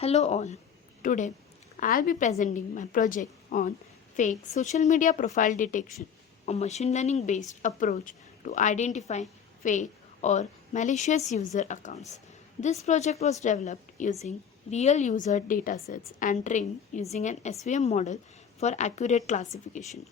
Hello all. Today I'll be presenting my project on fake social media profile detection, a machine learning based approach to identify fake or malicious user accounts. This project was developed using real user datasets and trained using an SVM model for accurate classification.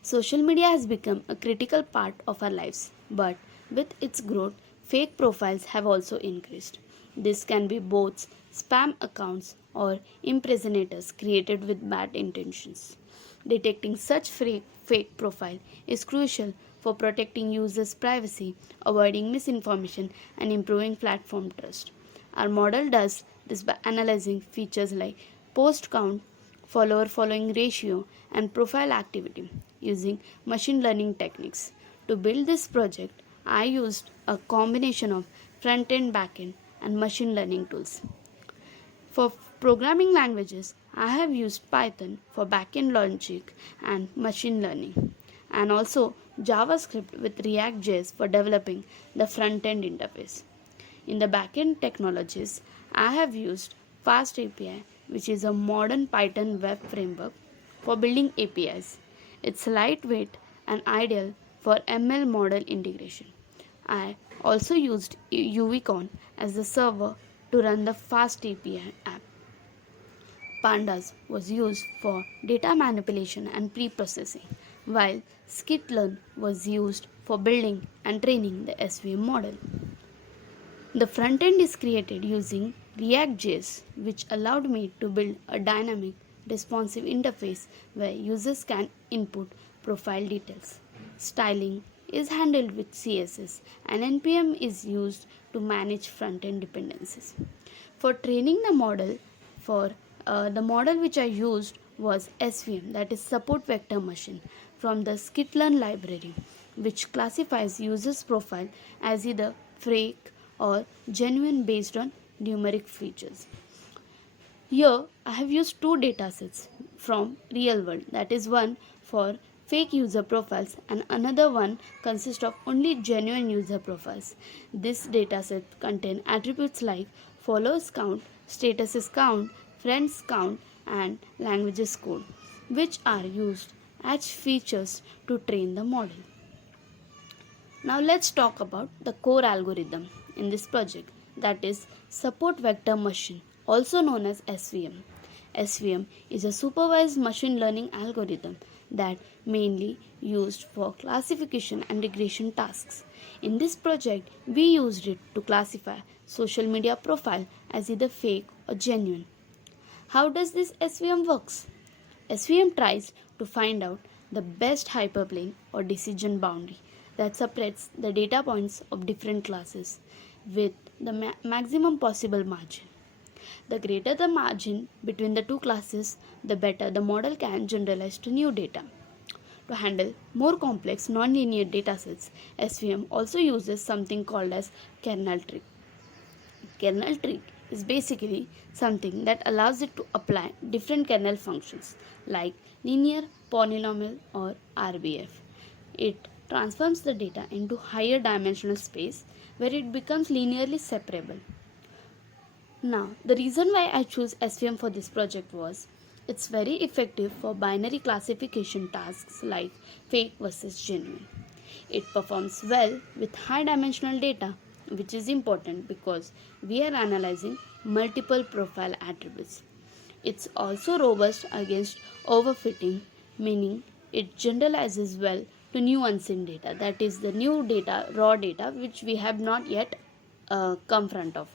Social media has become a critical part of our lives, but with its growth, fake profiles have also increased. This can be bots, spam accounts, or impersonators created with bad intentions. Detecting such fake profile is crucial for protecting users' privacy, avoiding misinformation, and improving platform trust. Our model does this by analyzing features like post count, follower following ratio, and profile activity using machine learning techniques. To build this project, I used a combination of front-end, backend, and machine learning tools. For programming languages, I have used Python for backend logic and machine learning, and also JavaScript with ReactJS for developing the front-end interface. In the backend technologies, I have used FastAPI, which is a modern Python web framework for building APIs. It's lightweight and ideal for ML model integration. I also used UVCon as the server to run the FastAPI app. Pandas was used for data manipulation and pre-processing, while skitlearn was used for building and training the SVM model. The front end is created using ReactJS, which allowed me to build a dynamic, responsive interface where users can input profile details. Styling is handled with CSS, and NPM is used to manage front end dependencies. For training the model which I used was SVM, that is Support Vector Machine, from the skitlearn library, which classifies users' profile as either fake or genuine based on numeric features. Here I have used two datasets from real world, that is one for fake user profiles and another one consists of only genuine user profiles. This dataset contain attributes like followers count, statuses count, friends count, and languages code, which are used as features to train the model. Now let's talk about the core algorithm in this project, that is Support Vector Machine, also known as SVM. SVM is a supervised machine learning algorithm that mainly used for classification and regression tasks. In this project, we used it to classify social media profile as either fake or genuine. How does this SVM works? SVM tries to find out the best hyperplane or decision boundary that separates the data points of different classes with the maximum possible margin. The greater the margin between the two classes, the better the model can generalize to new data. To handle more complex nonlinear datasets, SVM also uses something called as kernel trick. Kernel trick is basically something that allows it to apply different kernel functions like linear, polynomial, or RBF. It transforms the data into higher dimensional space where it becomes linearly separable. Now, the reason why I chose SVM for this project was it's very effective for binary classification tasks like fake versus genuine. It performs well with high dimensional data, which is important because we are analyzing multiple profile attributes. It's also robust against overfitting, meaning it generalizes well to new unseen data, that is the new data, raw data, which we have not yet come front of.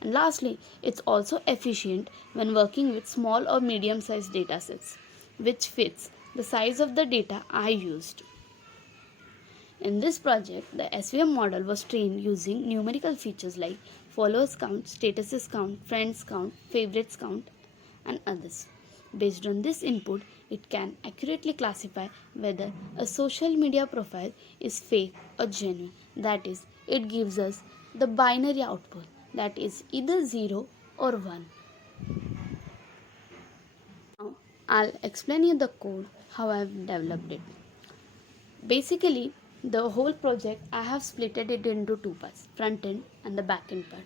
And lastly, it's also efficient when working with small or medium sized datasets, which fits the size of the data I used. In this project, the SVM model was trained using numerical features like followers count, statuses count, friends count, favorites count, and others. Based on this input, it can accurately classify whether a social media profile is fake or genuine. That is, it gives us the binary output, that is either 0 or 1. Now, I'll explain you the code, how I've developed it. Basically, the whole project I have splitted it into two parts, front end and the back end part.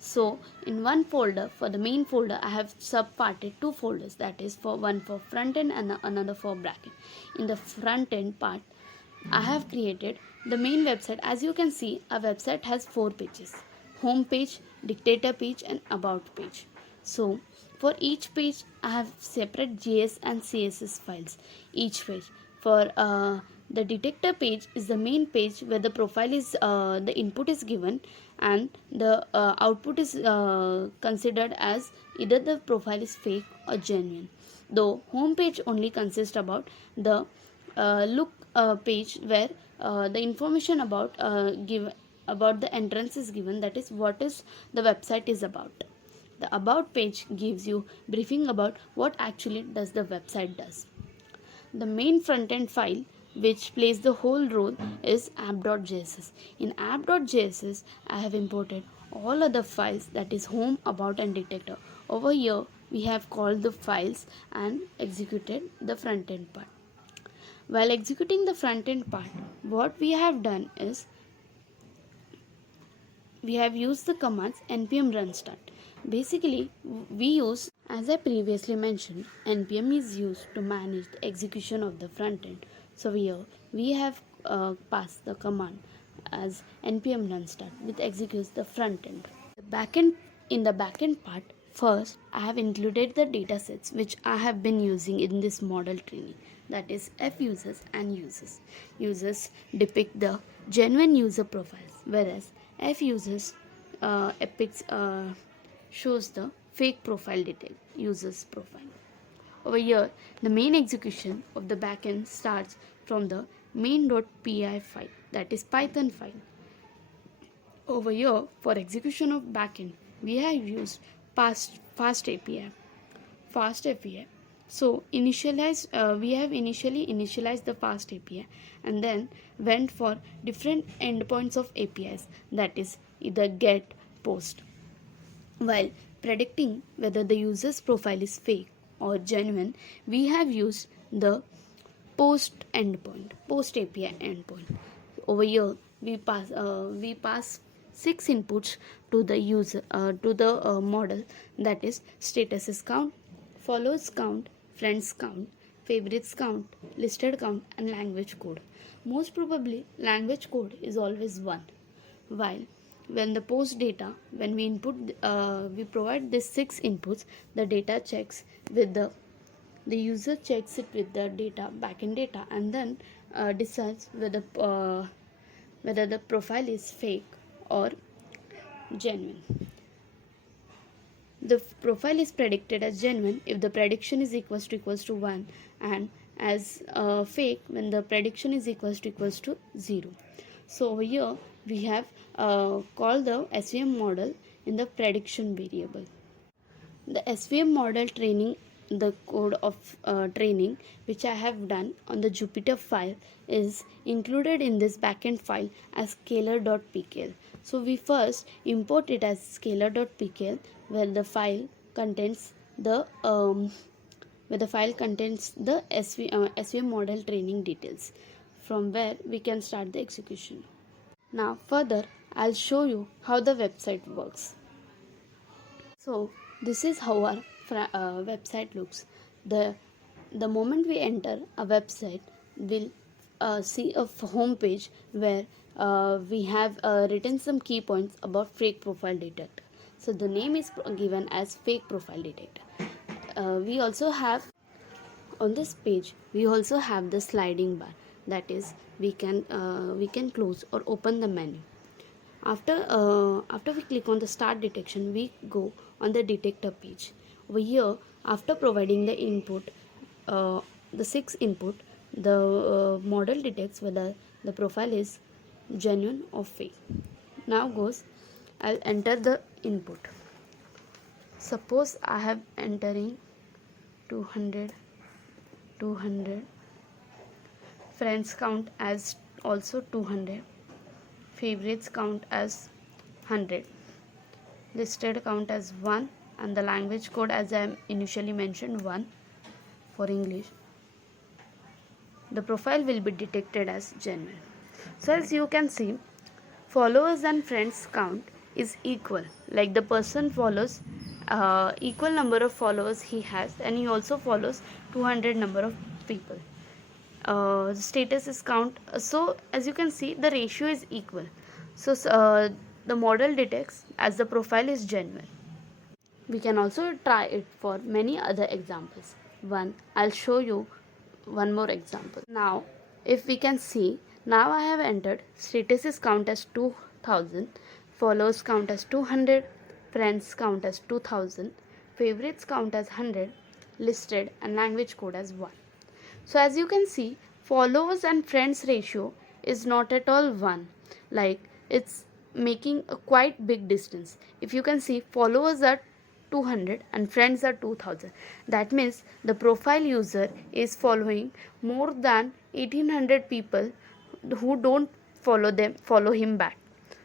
So in one folder, for the main folder, I have subparted two folders, that is for one for front end and another for backend. In the front end part, I have created the main website. As you can see, a website has 4 pages: home page, dictator page and about page. So for each page I have separate JS and CSS files each page. For the detector page is the main page where the profile is the input is given, and the output is considered as either the profile is fake or genuine. Though home page only consists about the look page where the information about about the entrance is given, that is what is the website is about. The about page gives you briefing about what actually does the website does. The main front-end file which plays the whole role is app.js. In app.js, I have imported all other files, that is home, about and detector. Over here, we have called the files and executed the front-end part. While executing the front-end part, what we have done is we have used the commands npm run start. Basically, we use, as I previously mentioned, npm is used to manage the execution of the front end. So here we have passed the command as npm run start, which executes the front end. In the backend part, first I have included the datasets which I have been using in this model training, that is F users and users. Users depict the genuine user profiles, whereas F users shows the fake profile detail, user's profile. Over here, the main execution of the backend starts from the main.py file, that is Python file. Over here, for execution of backend, we have used FastAPI. So we have initially initialized the FastAPI and then went for different endpoints of APIs, that is either get, post. While predicting whether the user's profile is fake or genuine, we have used the post API endpoint. Over here, we pass 6 inputs to the user to the model, that is status count, follows count, friends count, favorites count, listed count and language code. Most probably language code is always 1. While when the post data, when we input we provide these 6 inputs, the data checks with the user checks it with the data backend data, and then decides whether the profile is fake or genuine. The profile is predicted as genuine if the prediction is equals to 1, and as fake when the prediction is equals to 0. So over here we have called the SVM model in the prediction variable. The SVM model training, the code of training which I have done on the Jupyter file is included in this backend file as scalar.pkl. So we first import it as scalar.pkl, where the file contains the SVM model training details, from where we can start the execution. Now further, I'll show you how the website works. So this is how our website looks. The moment we enter a website, we'll see a home page where we have written some key points about fake profile detector. So the name is given as fake profile detector. We also have on this page the sliding bar, that is we can close or open the menu. After we click on the start detection, we go on the detector page. Over here, after providing the input, the 6 input, the model detects whether the profile is genuine or fake. Now I'll enter the input. Suppose I have entering 200, friends count as also 200, favorites count as 100, listed count as 1, and the language code, as I initially mentioned, 1 for English. The profile will be detected as genuine. So as you can see, followers and friends count is equal, like the person follows equal number of followers he has, and he also follows 200 number of people. Status is count. So as you can see, the ratio is equal. So the model detects as the profile is genuine. We can also try it for many other examples. I'll show you one more example. Now if we can see, now I have entered status is count as 2000, followers count as 200, friends count as 2000, favorites count as 100, listed and language code as 1. So as you can see, followers and friends ratio is not at all 1, like it's making a quite big distance. If you can see, followers are 200 and friends are 2000. That means the profile user is following more than 1800 people who don't follow him back.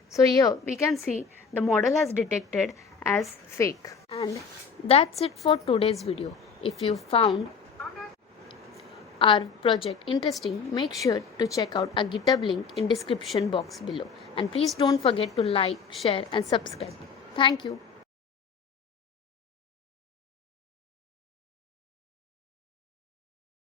So here we can see the model has detected as fake. And that's it for today's video. If you found our project interesting, make sure to check out our GitHub link in description box below. And please don't forget to like, share and subscribe. Thank you.